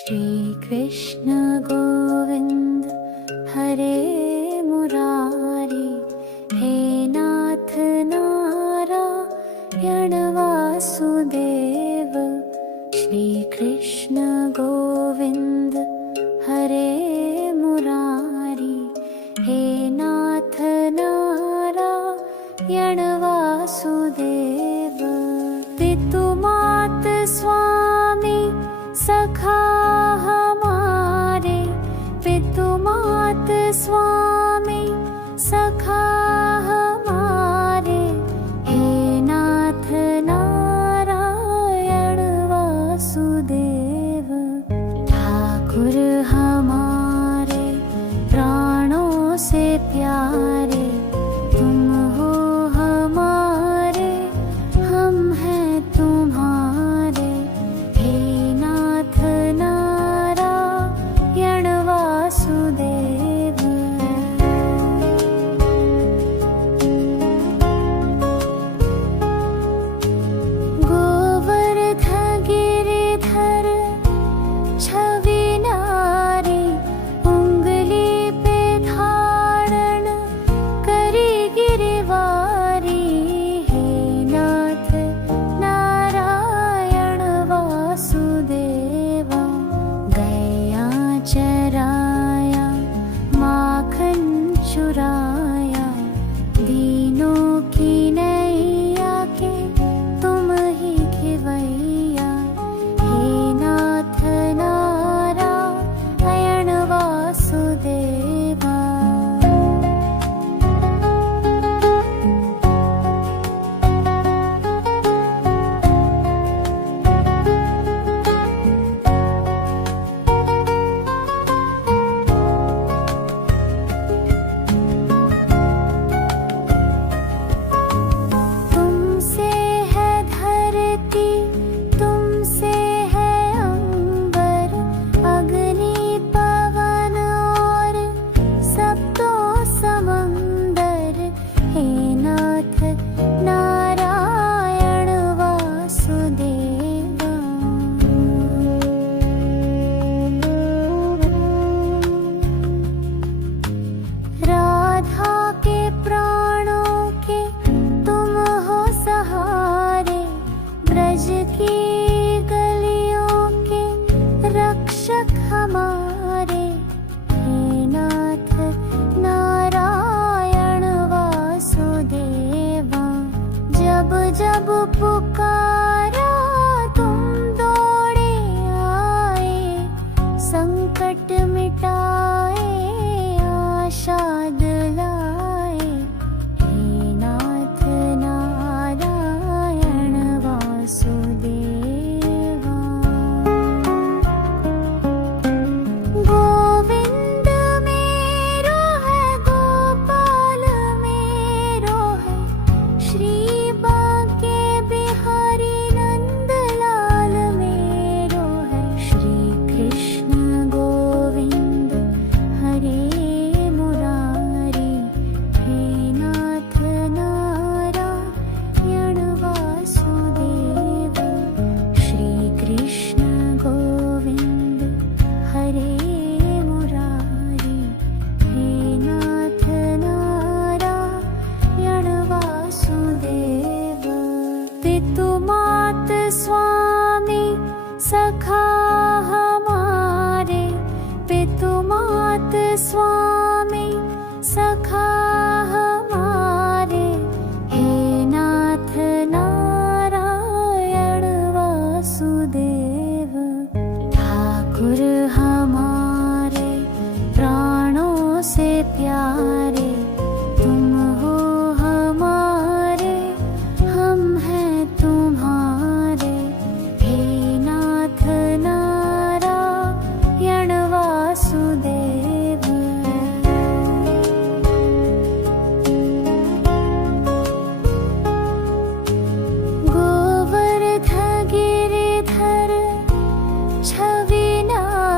श्री कृष्ण गोविंद हरे मुरारी, हे नाथ नारायण वासुदेव। श्री कृष्ण गोविंद हरे मुरारी, हे नाथ नारायण वासुदेव। पितु मात स्वामी सखा हमारे, पितु मात स्वामी सखा हमारे, हे नाथ नारायण वासुदेव। ठाकुर हमारे प्राणों से प्यारे, तुम हो हमारे, हम हैं तुम्हारे, हे नाथ नारायण वासुदेव। गोवर्ध गिरिधर छवि नारी, उंगली पे धारण करी गिरवारी, हे नाथ नारायण वासुदेवा। गया चराया माखन चुराया, दीनों की नैया के तुम ही खिवैया, हे नाथ नारायण वासुदेवा। तुमसे है धरती, तुमसे है अंबर, अग्नि पवन और सप्तो समंदर, हे नाथ नारायण वासुदेवा। राधा के प्राणों के तुम हो सहारे, ब्रज की गलियों के रक्षक हमारे, हे नाथ नारायण वासुदेवा। जब जब पुकारा तुम दौड़े आए, संकट मिटाए आशा दिलाए, हे नाथ नारायण वासुदेवा। गोविंद मेरो है, गोपाल मेरो है, श्री बांके बिहारी नंदलाल मेरो है। श्री कृष्ण गोविंद हरे मुरारी, हे नाथ नारायण वासुदेव। श्री कृष्ण गोविंद हरे मुरारी, हे नाथ नारायण वासुदेव। पितु मात स्वामी सखा हमारे, पितु मात स्वामी सखा हमारे, हे नाथ नारायण वासुदेव। ठाकुर हमारे प्राणों से प्यारे, तुम हो हमारे, हम हैं तुम्हारे, हे नाथ नारायण वासुदेव। गोवर्ध गिरिधर छवि नारी,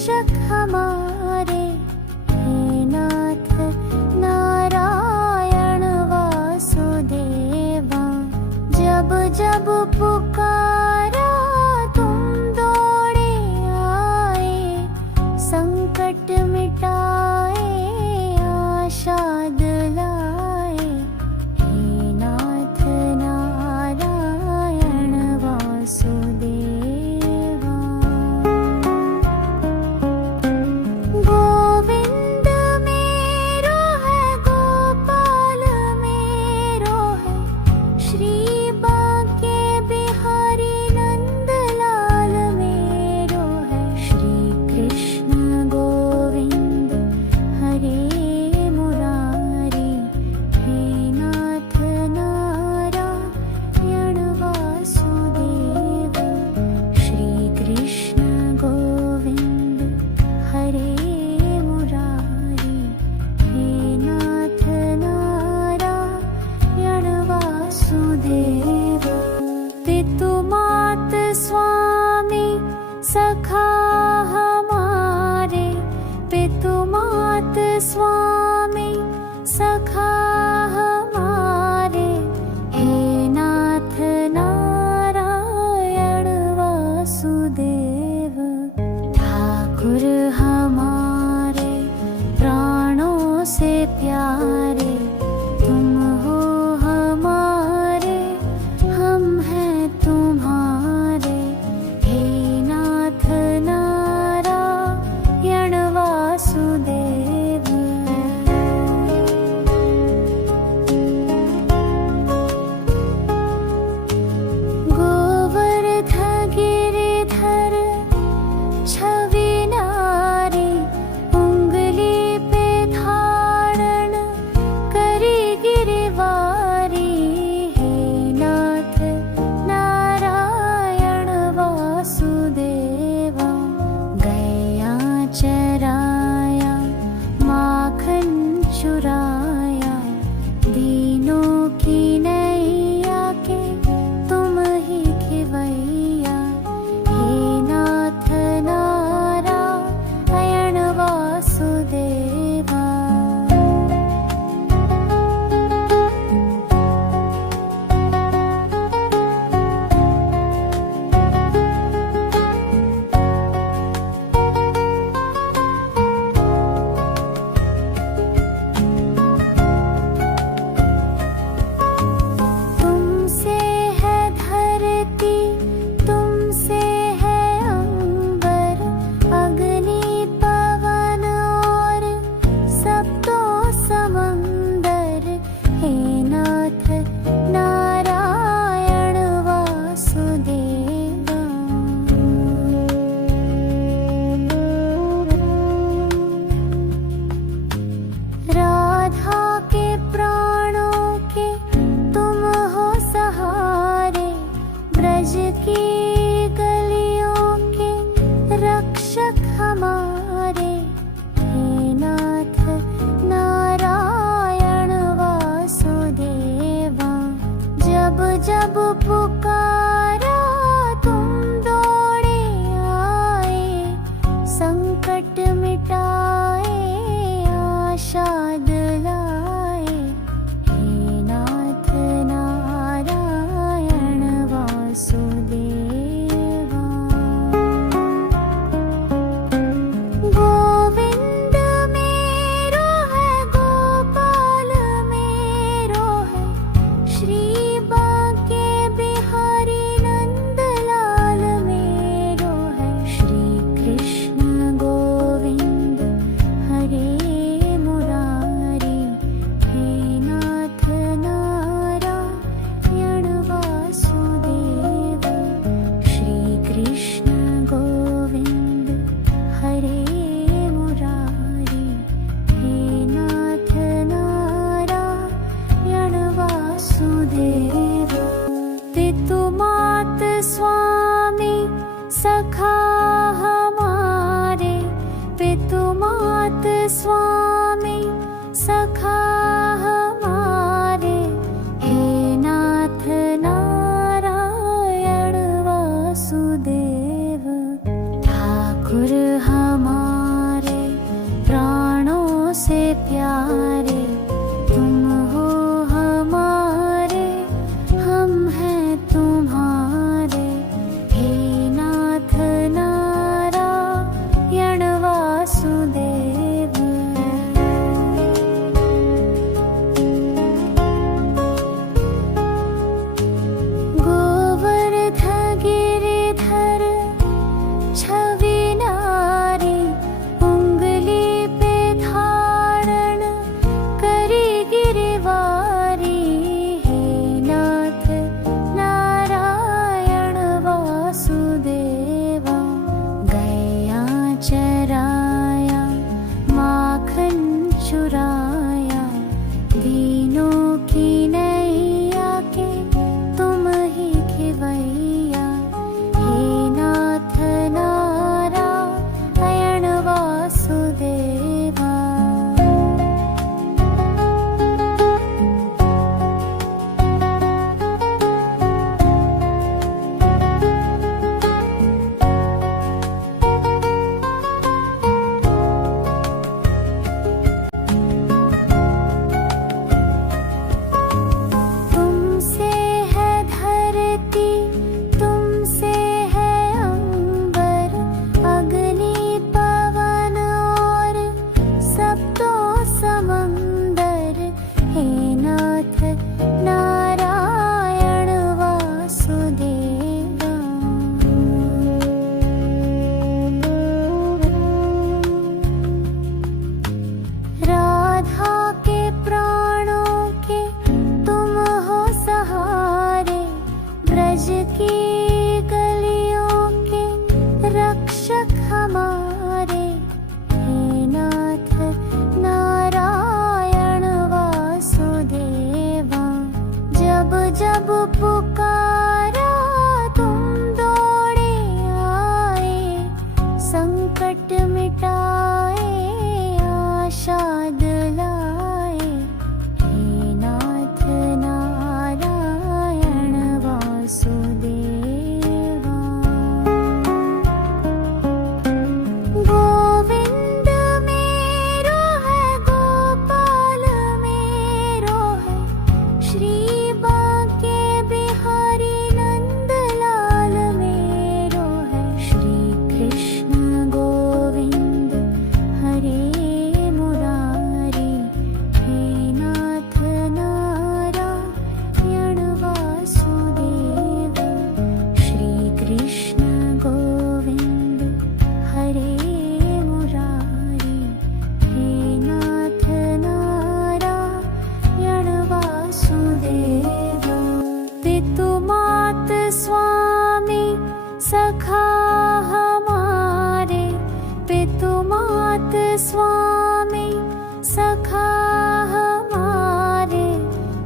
रक्षक हमारे, हे नाथ नारायण वासुदेवा। जब जब पुकारा तुम दौड़े आए, संकट मिटाए आशा दिलाए, हे नाथ नारायण वासुदेवा। गोविंद मेरो है, गोपाल मेरो है, श्री बांके बिहारी नंदलाल मेरो है। श्री कृष्ण गोविंद हरे मुरारी, हे नाथ नारायण वासुदेव। श्री कृष्ण गोविंद हरे मुरारी, हे नाथ नारायण वासुदेव। पितु मात स्वामी सखा हमारे, पितु मात स्वामी सखा हमारे, हे नाथ नारायण वासुदेव। ठाकुर हमारे प्राणों से प्यारे, तुम हो हमारे, हम हैं तुम्हारे, हे नाथ नारायण वासुदेव। गोवर्ध गिरिधर छवि नारी, उंगली पे धारण करी गिरवारी, हे नाथ नारायण वासुदेवा। गया चराया माखन चुराया, दीनों की नैया के तुम ही खिवैया, हे नाथ नारायण वासुदेवा। तुमसे है धरती, तुमसे है अंबर, अग्नि पवन और सप्तो समंदर, हे नाथ नारायण वासुदेवा। राधा के प्राणों के तुम हो सहारे, ब्रज की गलियों के रक्षक हमारे, हे नाथ नारायण वासुदेवा। जब जब पुकारा तुम दौड़े आए, संकट मिटाए आशा दिलाए, हे नाथ नारायण वासुदेवा। गोविंद मेरो है, गोपाल मेरो है, श्री बांके बिहारी नंदलाल मेरो है। श्री कृष्ण गोविंद हरे मुरारी, हे नाथ नारायण वासुदेव। श्री कृष्ण गोविंद हरे मुरारी, हे नाथ नारायण वासुदेव। पितु मात स्वामी सखा हमारे, पितु मात स्वामी सखा हमारे, हे नाथ नारायण वासुदेव। ठाकुर हमारे वासुदेव। गोवर्ध गिरिधर छवि नारी, उंगली पे धारण करी गिरवारी। हे नाथ नारायण वासुदेवा, गया चराया माखन चुराया, दीनों की नैया के तुम ही खिवैया। हे नाथ नारायण वासुदेवा। तुमसे है धरती, तुमसे है अंबर, अग्नि पवन और सप्तो समंदर। हे नाथ नारायण वासुदेवा। राधा के प्राणों के तुम हो सहारे, ब्रज की गलियों के रक्षक हमारे। हे नाथ नारायण वासुदेवा। जब जब पुकारा तुम दौड़े आए, संकट मिटाए आशा दिलाए। हे नाथ नारायण वासुदेवा। गोविंद मेरो है, गोपाल मेरो है, श्री बांके बिहारी नंदलाल मेरो है। श्री कृष्ण गोविंद हरे मुरारी। हे नाथ नारायण वासुदेव। श्री कृष्ण गोविंद हरे मुरारी। हे नाथ नारायण वासुदेव। पितु मात स्वामी सखा हमारे, पितु मात स्वामी सखा हमारे।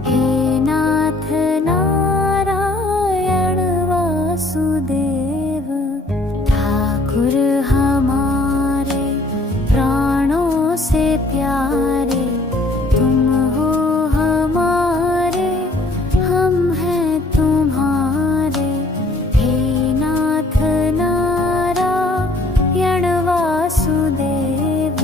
हे नाथ नारायण वासुदेव। ठाकुर हमारे प्राणों से प्यारे, तुम हो हमारे, हम हैं तुम्हारे। हे नाथ नारायण वासुदेव।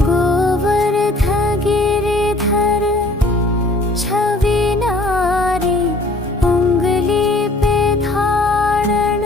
गोवर्ध गिरिधर छवि नारी, उंगली पे धारण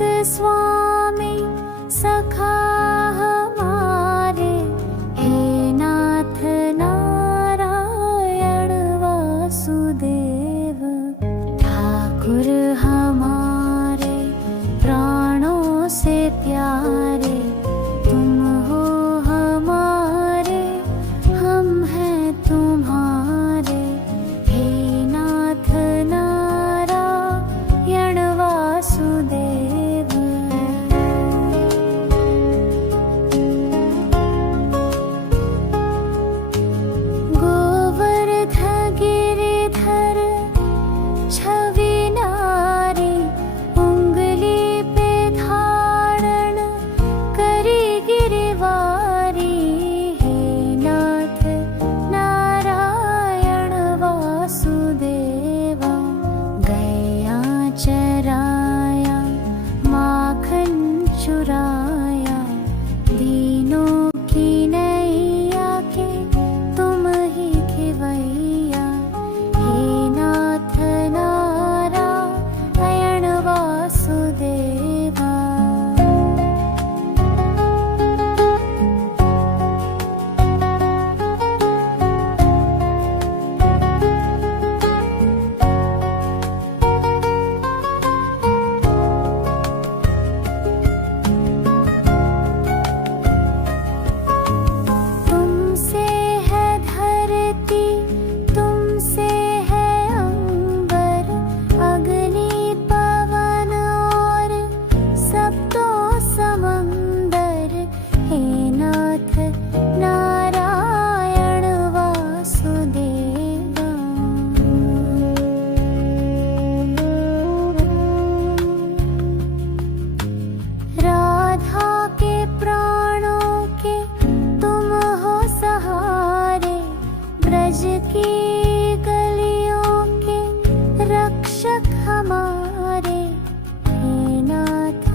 स्वामी सखा हमारे, हे नाथ नारायण वासुदेव। ठाकुर हमारे प्राणों से प्यारे, तुम हो हमारे, हम हैं तुम्हारे, हे नाथ नारायण वासुदेव। गोवर्ध गिरिधर छवि नारी, उंगली पे धारण करी गिरवारी, हे नाथ नारायण वासुदेवा। गया चराया माखन चुराया, दीनों की नैया के तुम ही खिवैया, हे नाथ नारायण वासुदेवा। तुमसे है धरती, तुमसे है अंबर, अग्नि पवन और सप्तो समंदर, हे नाथ नारायण वासुदेवा। राधा के प्राणों के तुम हो सहारे, ब्रज की गलियों के रक्षक हमारे, हे नाथ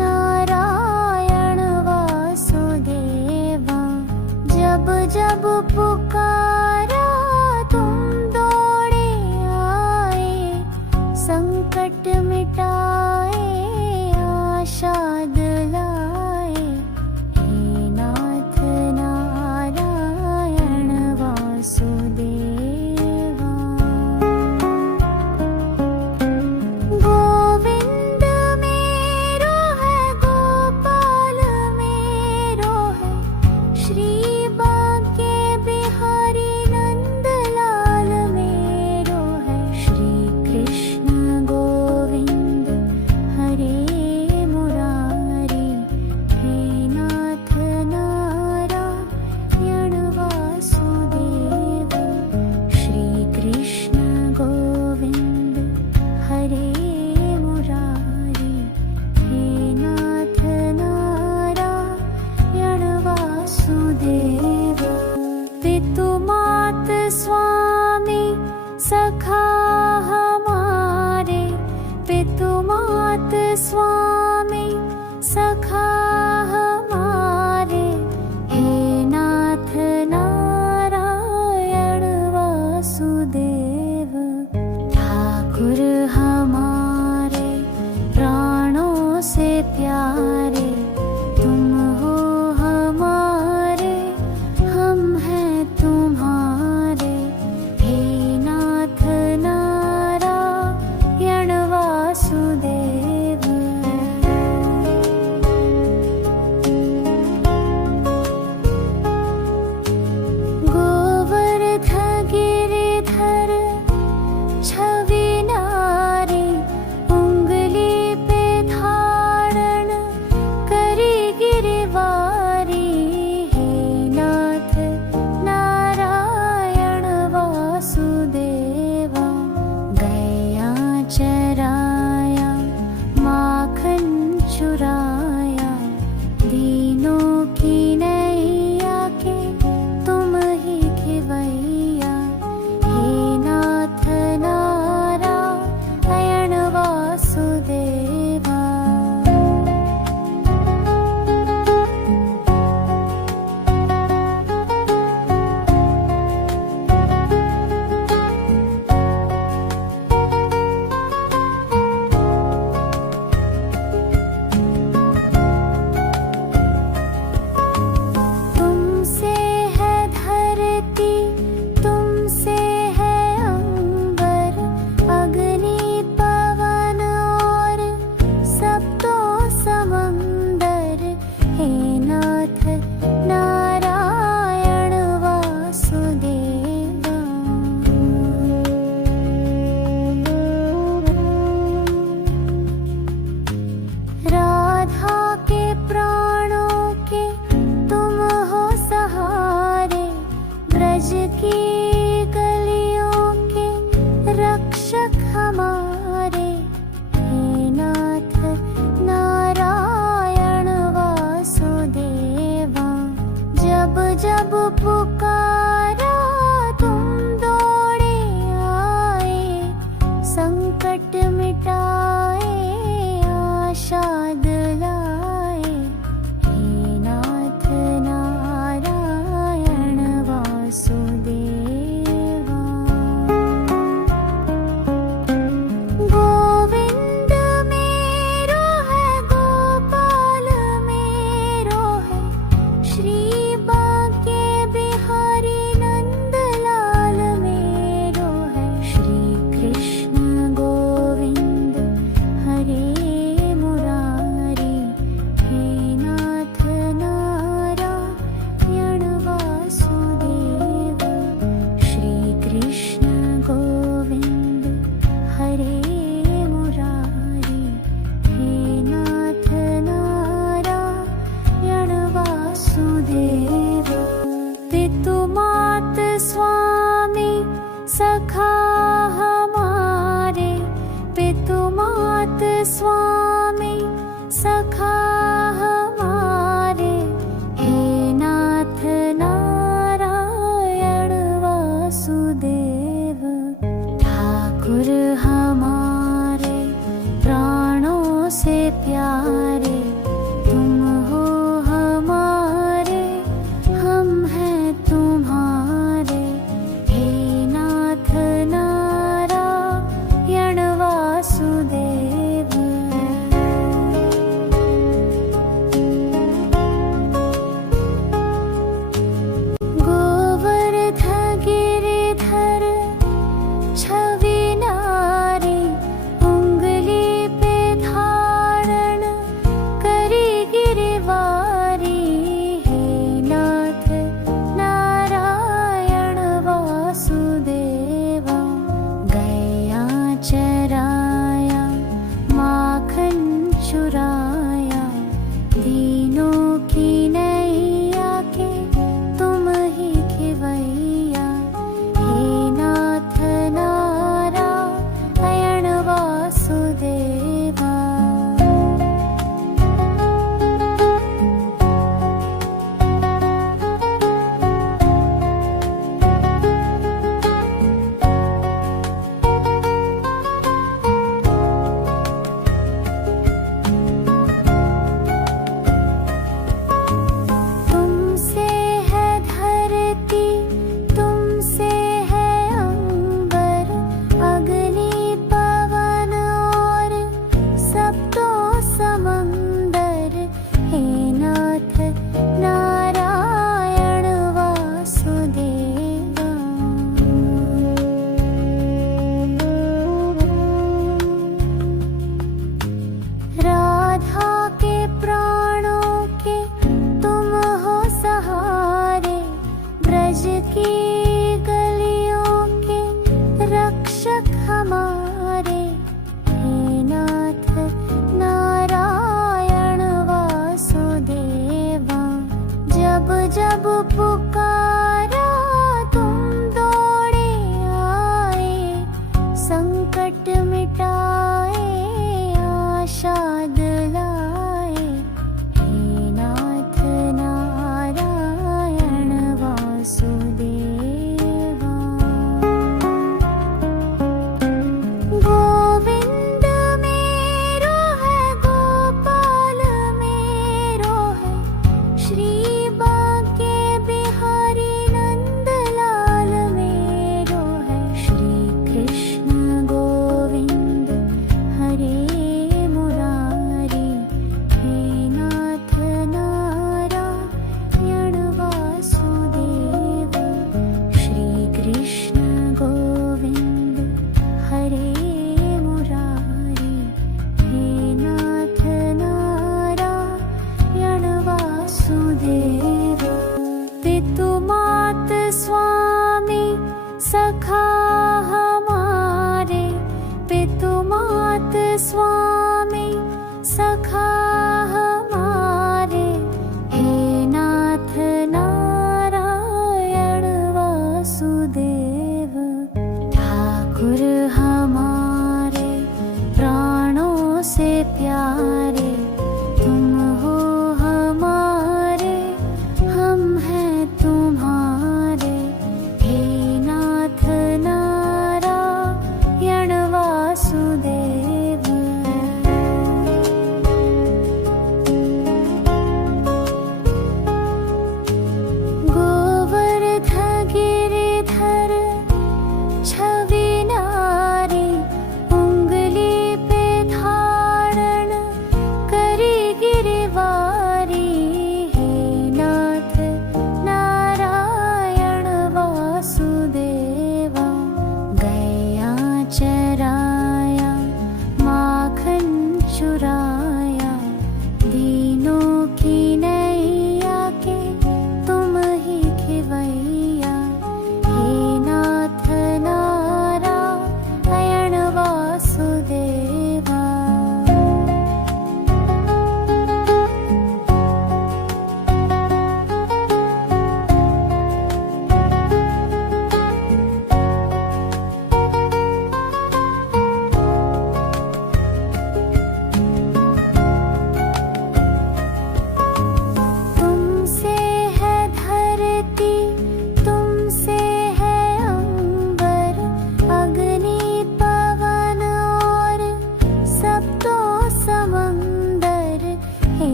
नारायण वासुदेवा। जब जब पुकारा तुम दौड़े आए, संकट मिटाए आशा दिलाए, हे नाथ नारायण वासुदेवा। गोविंद मेरो है, गोपाल मेरो है, श्री भाग्य बिहारी नंदलाल मेरो है, श्री कृष्ण गोविंद हरे मुरारी, हे नाथ नारायण वासुदेव। श्री कृष्ण गोविंद हरे मुरारी, हे नाथ नारायण वासुदेव। पितु मात स्वामी सखा हमारे, पितु मात स्वामी सखा हमारे, हे नाथ नारायण वासुदेव। ठाकुर हमारे प्राणों से प्यारे, तुम हो हमारे, हम हैं तुम्हारे, हे नाथ नारायण वासुदेव। गोवर्ध गिरिधर छवि नारी, उंगली पे धारण राधा के प्राणों के तुम हो सहारे, ब्रज की गलियों के रक्षक हमारे। हे नाथ नारायण वासुदेवा, जब जब पुकारा तुम दौड़े आए, संकट मिटाए आशा दिलाए।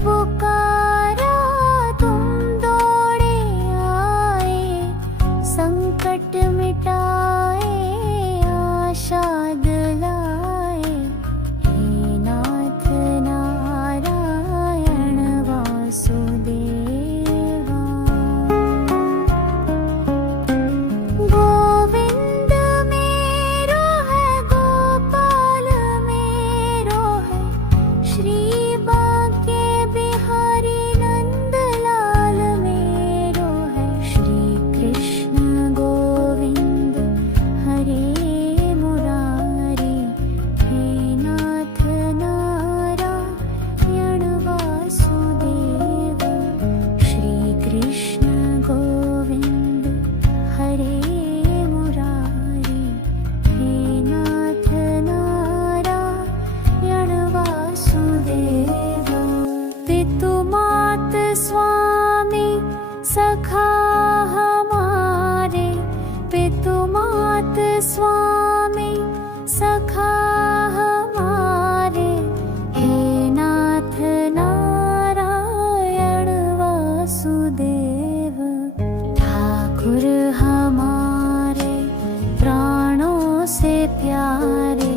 पुकारा तुम दौड़े आए, संकट मिटाए आशा दिलाए। हे नाथ नारायण वासुदेवा। गोविंद मेरो है, गोपाल मेरो है, श्री बांके बिहारी नंदलाल मेरो है। श्री कृष्ण गोविंद हरे मुरारी, हे नाथ नारायण वासुदेव। श्री कृष्ण गोविंद हरे मुरारी, हे नाथ नारायण वासुदेव। पितु मात स्वामी सखा हमारे, पितु मात स्वामी सखा हमारे। हे नाथ नारायण वासुदेव। ठाकुर हमारे प्राणों से प्यारे,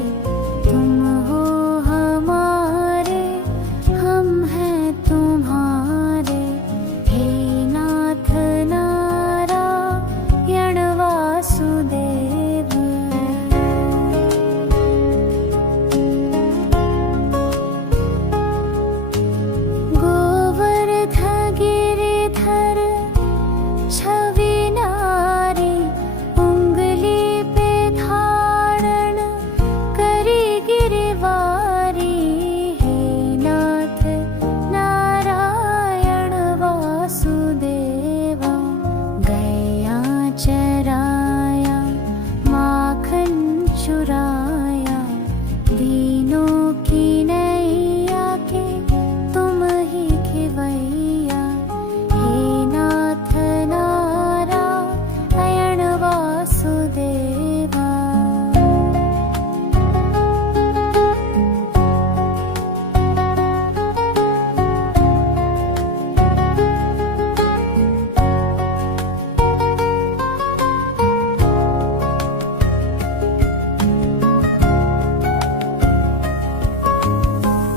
तुम हो हमारे, हम हैं तुम्हारे। हे नाथ नारायण वासुदेव। गोवर्ध गिरिधर छवि नारी, उंगली पे धारण करी गिरवारी। हे नाथ नारायण वासुदेवा। गया चराया माखन चुराया, दीनों की नैया के तुम ही खिवैया। हे नाथ नारायण वासुदेवा।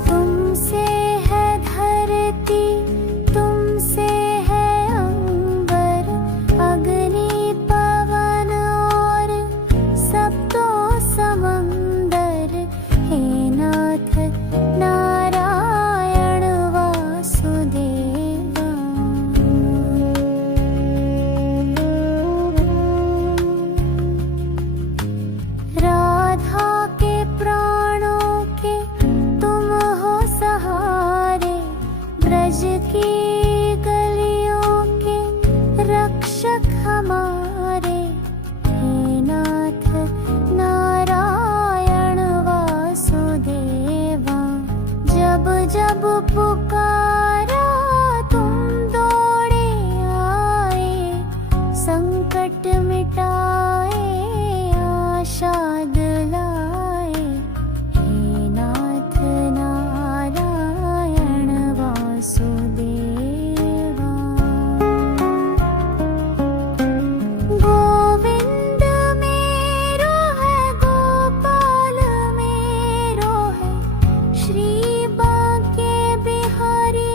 तुमसे है धरती, तुमसे है अंबर, अग्नि पवन और सप्तो समंदर। हे नाथ नारायण वासुदेवा। राधा के प्राणों के तुम हो सहारे, ब्रज की गलियों के रक्षक हमारे। हे नाथ नारायण वासुदेवा। जब जब पुकारा तुम दौड़े आए, संकट मिटाए आशा दिलाए। हे नाथ नारायण वासुदेवा। गोविंद मेरो है, गोपाल मेरो है, श्री बांके बिहारी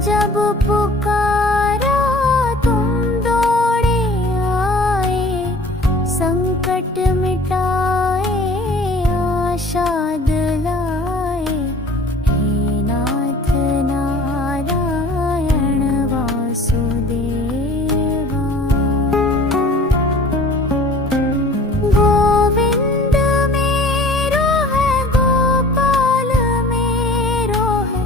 जब पुकारा तुम दौड़े आए, संकट मिटाए आशा दिलाए। हे नाथ नारायण वासुदेवा। गोविंद मेरो है, गोपाल मेरो है,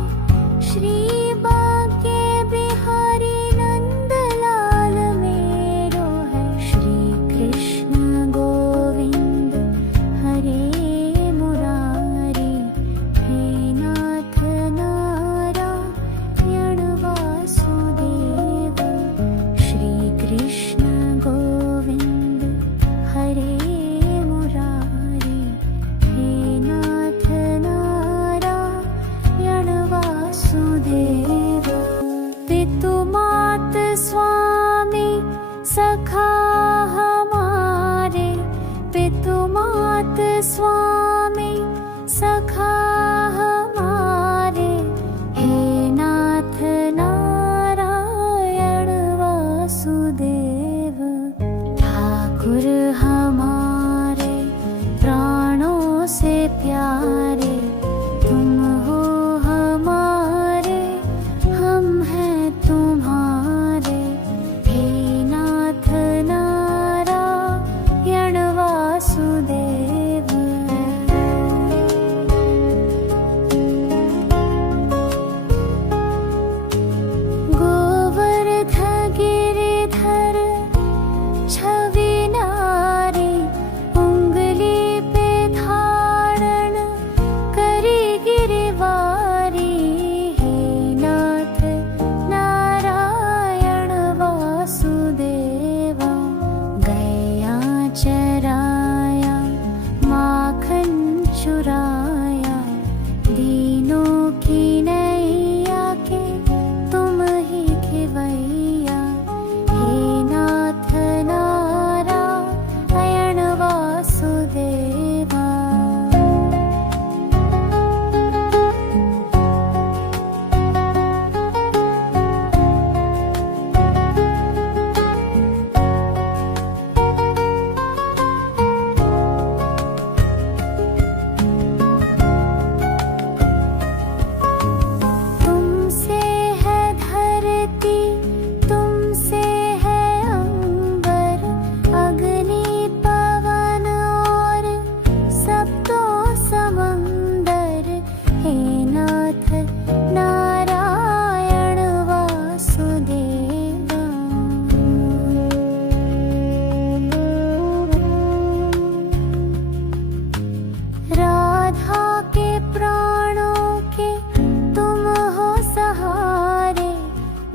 श्री बांके बिहारी नंदलाल मेरो है। श्री कृष्ण गोविंद हरे मुरारी, हे नाथ नारायण वासुदेव। श्री कृष्ण गोविंद हरे मुरारी, हे नाथ नारायण वासुदेव। पितु मात स्वामी सखा हमारे, पितु मात स्वामी सखा हमारे। हे नाथ नारायण वासुदेव। ठाकुर हमारे प्राणों से प्यारे, तुम हो हमारे, हम हैं तुम्हारे। हे नाथ नारायण वासुदेव। गोवर्ध गिरिधर छवि नारी, उंगली पे धारण करी गिरवारी। हे नाथ नारायण वासुदेवा। गया चराया माखन चुराया, दीनों की नैया के तुम ही खिवैया। हे नाथ नारायण वासुदेवा। तुमसे है धरती, तुमसे है अंबर, अग्नि पवन और सप्तो समंदर। हे नाथ नारायण वासुदेवा। राधा के प्राणों के तुम हो सहारे,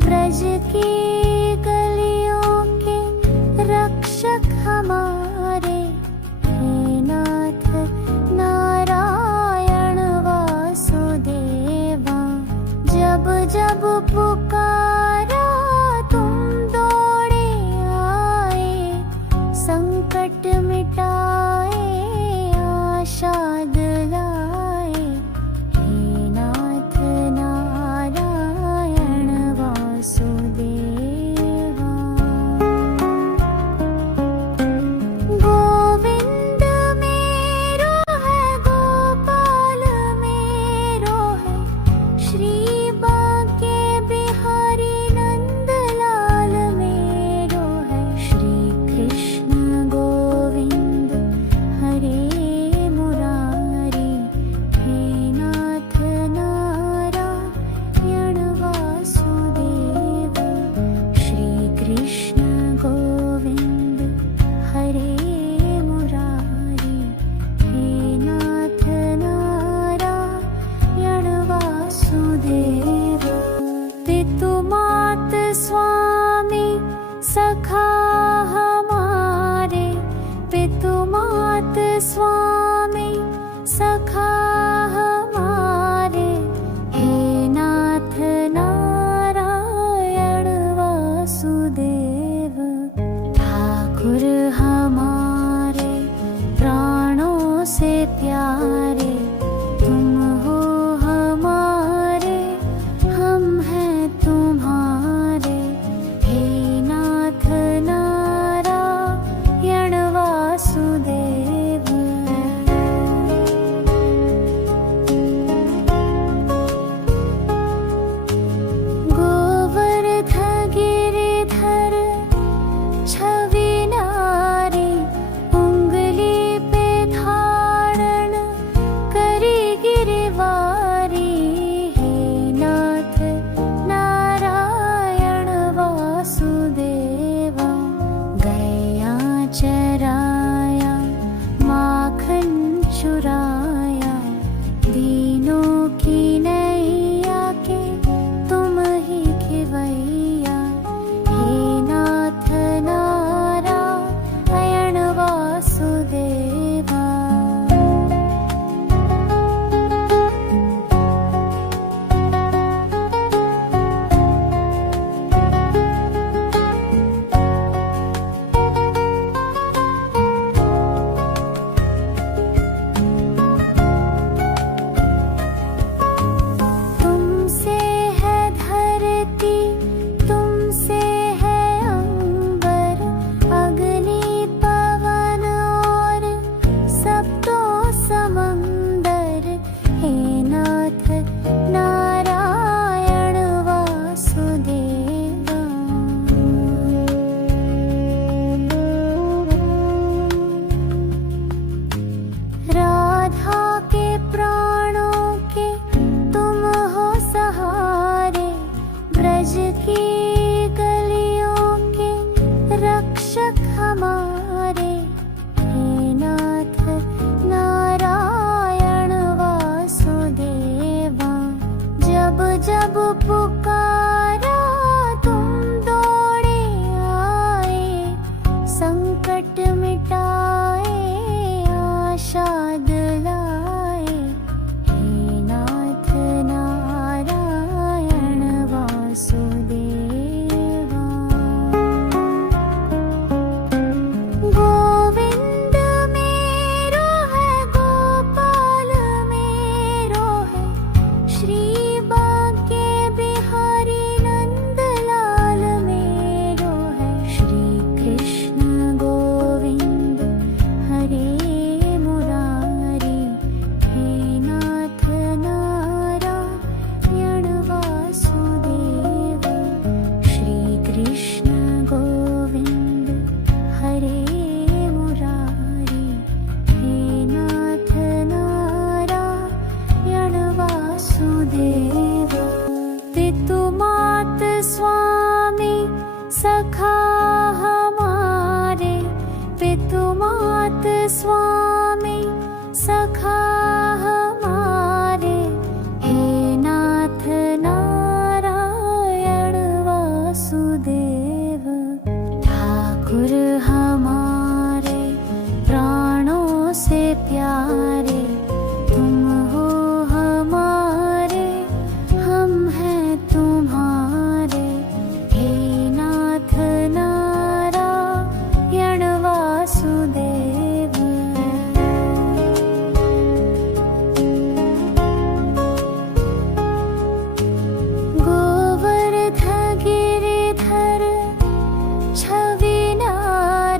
ब्रज की गलियों के रक्षक हमारे। हे नाथ नारायण वासुदेवा। जब जब पुकारा तुम दौड़े आए, संकट मिटाए आशा दिलाए। हे नाथ नारायण वासुदेवा। गोविंद मेरो है, गोपाल मेरो है, श्री बांके बिहारी सखा हमारे पितु मात स्वामी सखा हमारे हे नाथ नारायण वासुदेव ठाकुर हमारे प्राणों से प्यारे तुम हो हमारे हम हैं तुम्हारे हे नाथ नारायण वासुदेव गोवर्ध गिरिधर छवि नारायण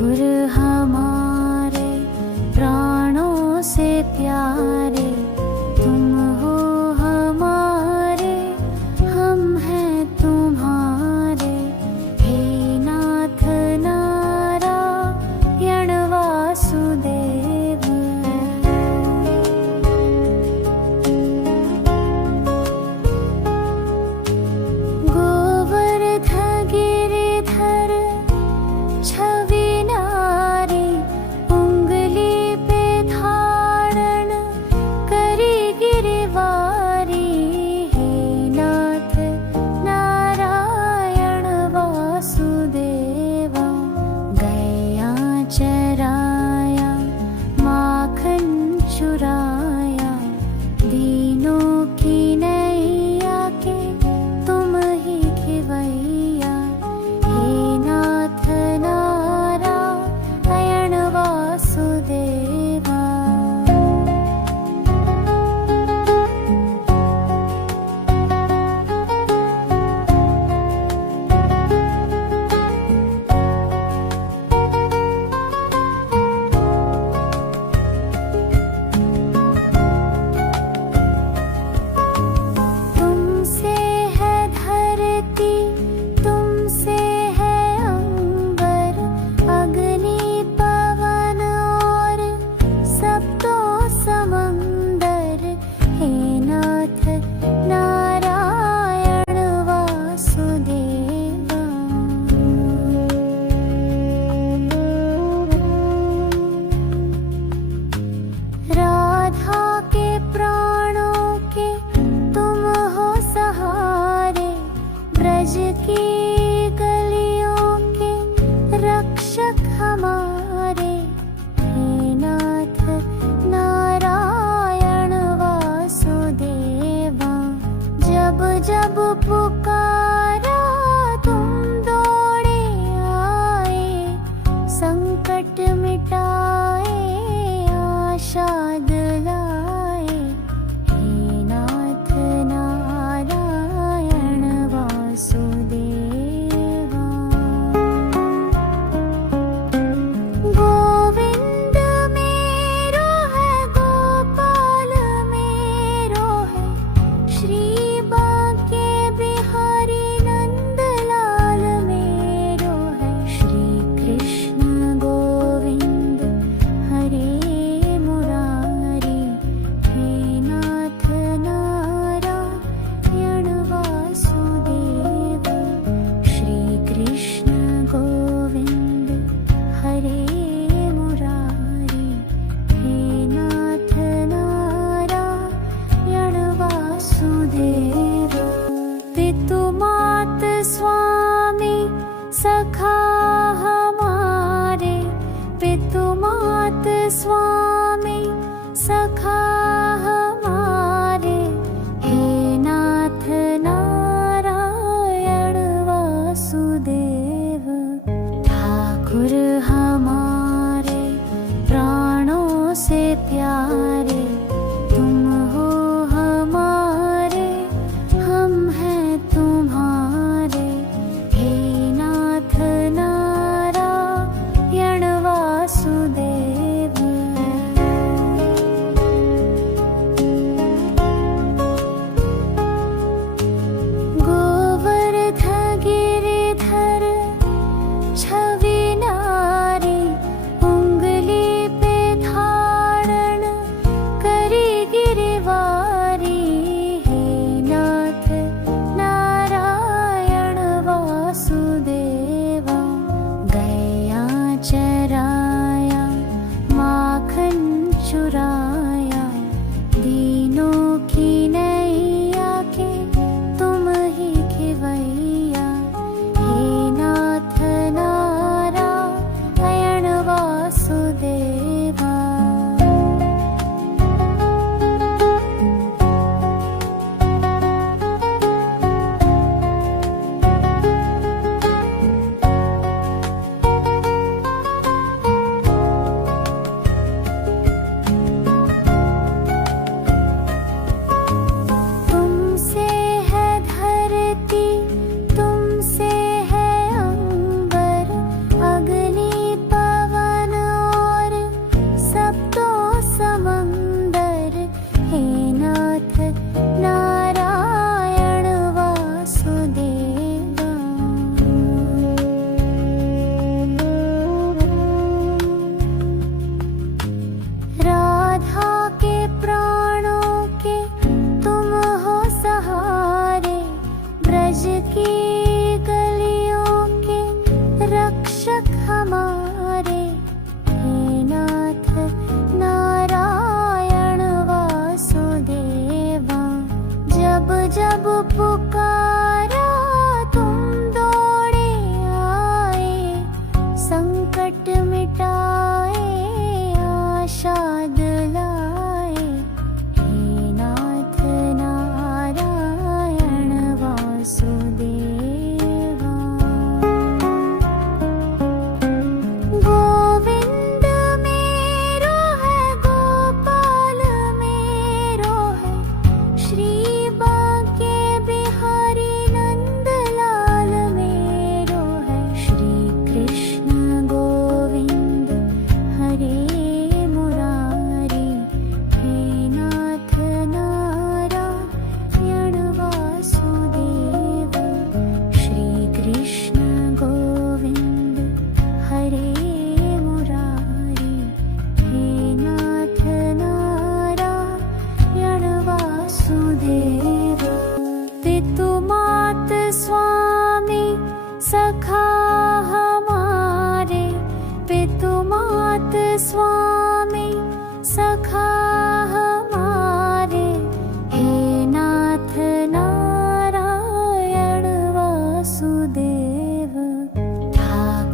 ठाकुर हमारे प्राणों से प्यारे, तुम हो हमारे, हम हैं तुम्हारे। हे नाथ नारायण वासुदेव। गोवर्ध गिरिधर छवि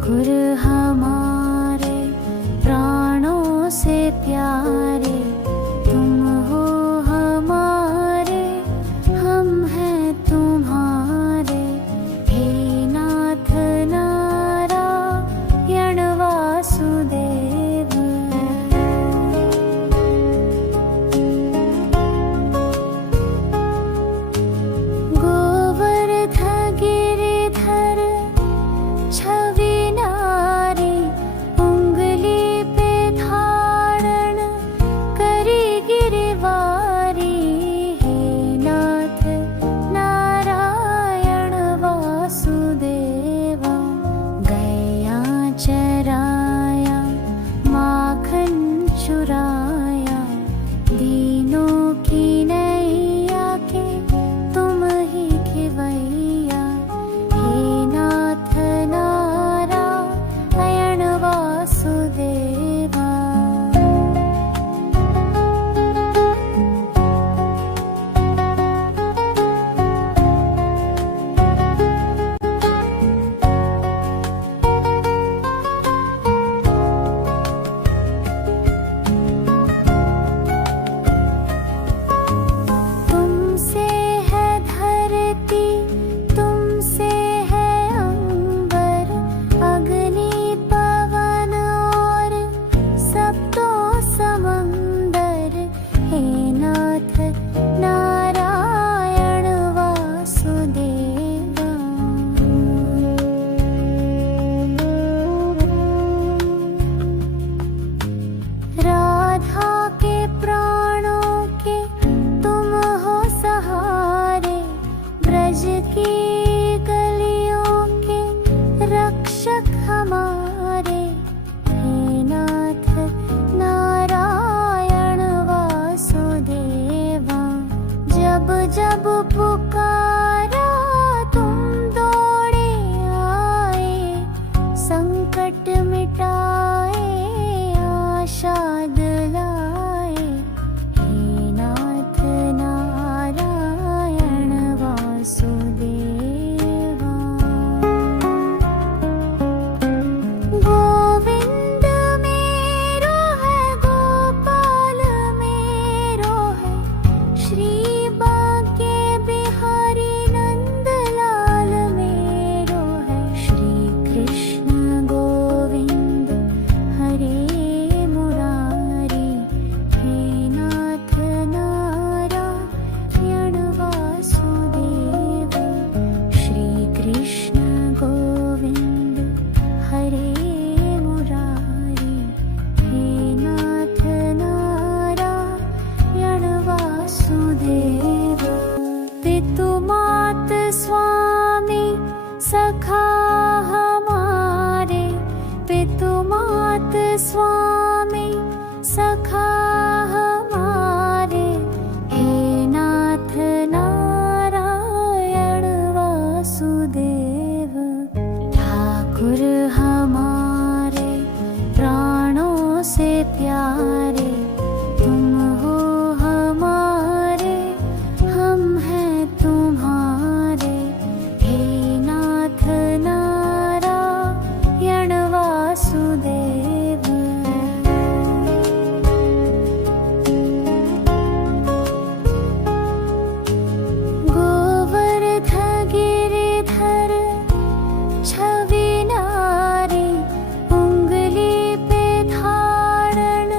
ठाकुर हमारे प्राणों से प्यारे, तुम हो हमारे, हम हैं तुम्हारे। हे नाथ नारायण वासुदेव। गोवर्ध गिरिधर छवि नारी, उंगली पे धारण करी गिरवारी। हे नाथ नारायण वासुदेवा। गया चराया माखन चुराया, दीनों की नैया के तुम ही खिवैया। हे नाथ नारायण वासुदेवा। तुमसे है धरती, तुमसे है अंबर, अग्नि पवन और सब तो समंदर। हे नाथ नारायण वासुदेवा। राधा के प्राणों के तुम हो सहारे, ब्रज की गलियों के रक्षक हमारे। हे नाथ नारायण वासुदेवा। जब जब पुकारा तुम दौड़े आए, संकट मिटाए आशा दिलाए। हे नाथ नारायण वासुदेवा। गोविंद मेरो है, गोपाल मेरो है, श्री बांके बिहारी नंदलाल मेरो है। श्री कृष्ण गोविंद हरे मुरारी। हे नाथ नारायण वासुदेव। श्री कृष्ण गोविंद हरे मुरारी। हे नाथ नारायण वासुदेव। पितु मात स्वामी सखा हमारे, पितु मात स्वामी सखा हमारे। हे नाथ नारायण वासुदेव। ठाकुर हमारे प्राणों से प्यारे, तुम हो हमारे, हम हैं तुम्हारे। हे नाथ नारायण वासुदेव। गोवर्ध गिरिधर छवि नारी, उंगली पे धारण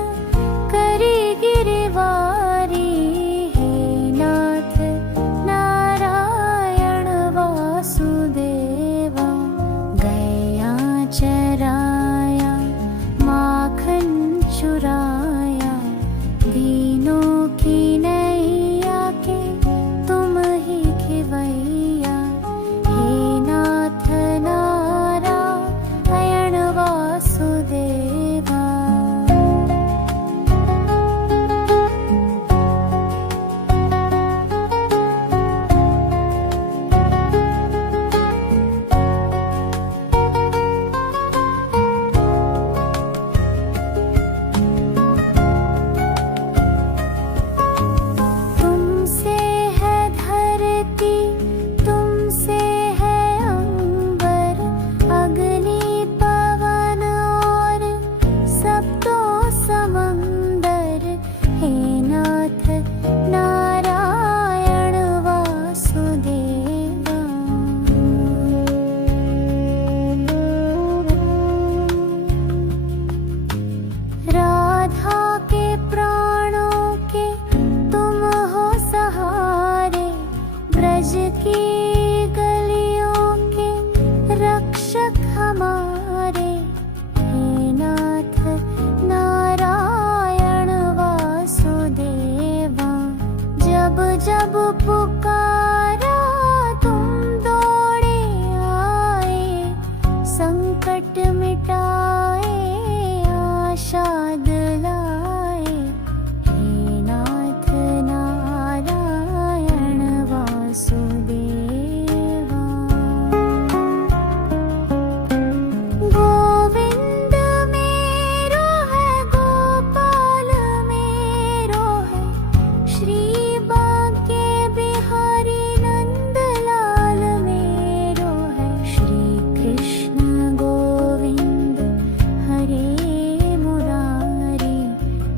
संकट मिटाए आशा दिलाए, हे नाथ नारायण वासुदेवा। गोविंद मेरो है, गोपाल मेरो है, श्री बांके बिहारी नंदलाल मेरो है। श्री कृष्ण गोविंद हरे मुरारी,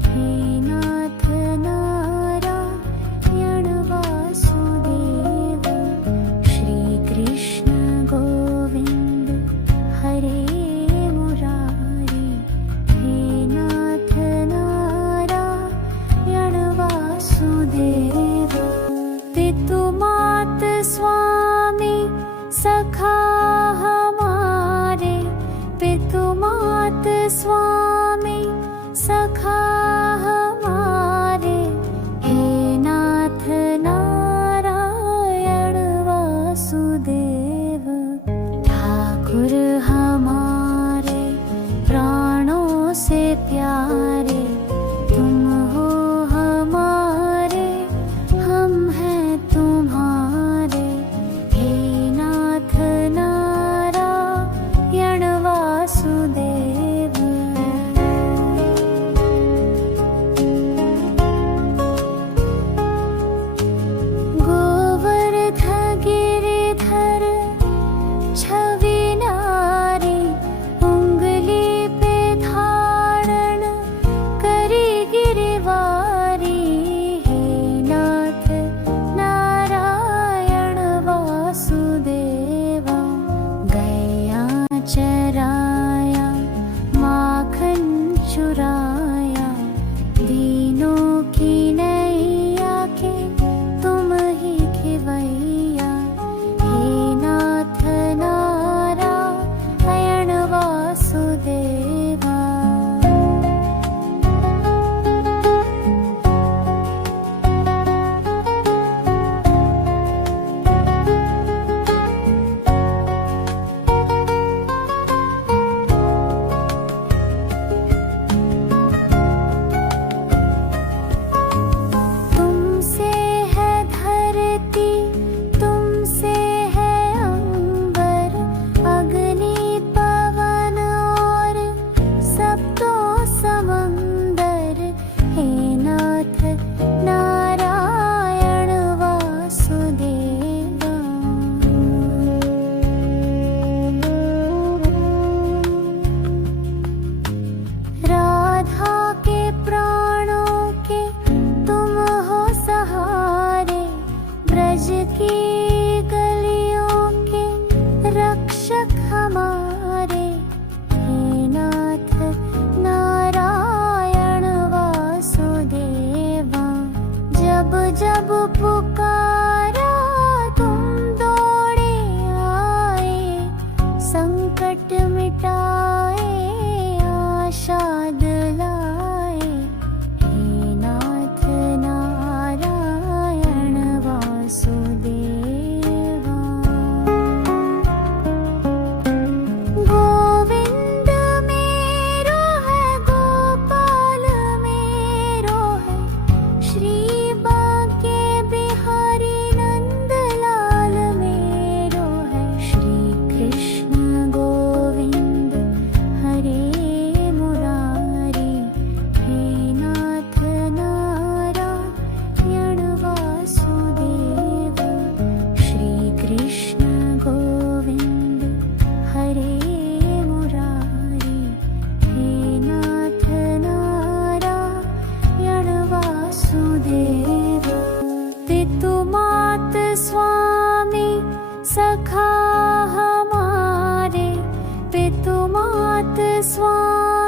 हे नाथ नारायण वासुदेव। श्री कृष्ण गोविंद हरे मुरारी, हे नाथ नारायण वासुदेव। पितु मात स्वामी सखा हमारे, पितु मात स्वामी सखा हमारे, हे नाथ नारायण वासुदेव। ठाकुर हमारे प्राणों से प्यारे, तुम हो हमारे, हम हैं तुम्हारे, हे नाथ नारायण वासुदेव। गोवर्ध गिरिधर छवि नारी, उंगली पे धारण करी गिरवारी, हे नाथ नारायण वासुदेवा। गैया चराया माखन चुराया, दीनों की नैया के तुम ही खिवैया, हे नाथ नारायण वासुदेवा। तुमसे है धरती, तुमसे है अंबर, अग्नि पवन और सप्तो समंदर, हे नाथ नारायण वासुदेवा। राधा के प्राणों के तुम हो सहारे, ब्रज की गलियों के रक्षक हमारे, हे नाथ नारायण वासुदेवा। जब जब पुकारा तुम दौड़े आए, संकट मिटाए आशा दिलाए, हे नाथ नारायण वासुदेवा। गोविंद मेरो है, गोपाल मेरो है, श्री बांके बिहारी नंदलाल मेरो है। श्री कृष्ण गोविंद हरे मुरारी, हे नाथ नारायण वासुदेव। श्री कृष्ण गोविंद हरे मुरारी, हे नाथ नारायण वासुदेव। पितु मात स्वामी सखा हमारे, पितु मात स्वामी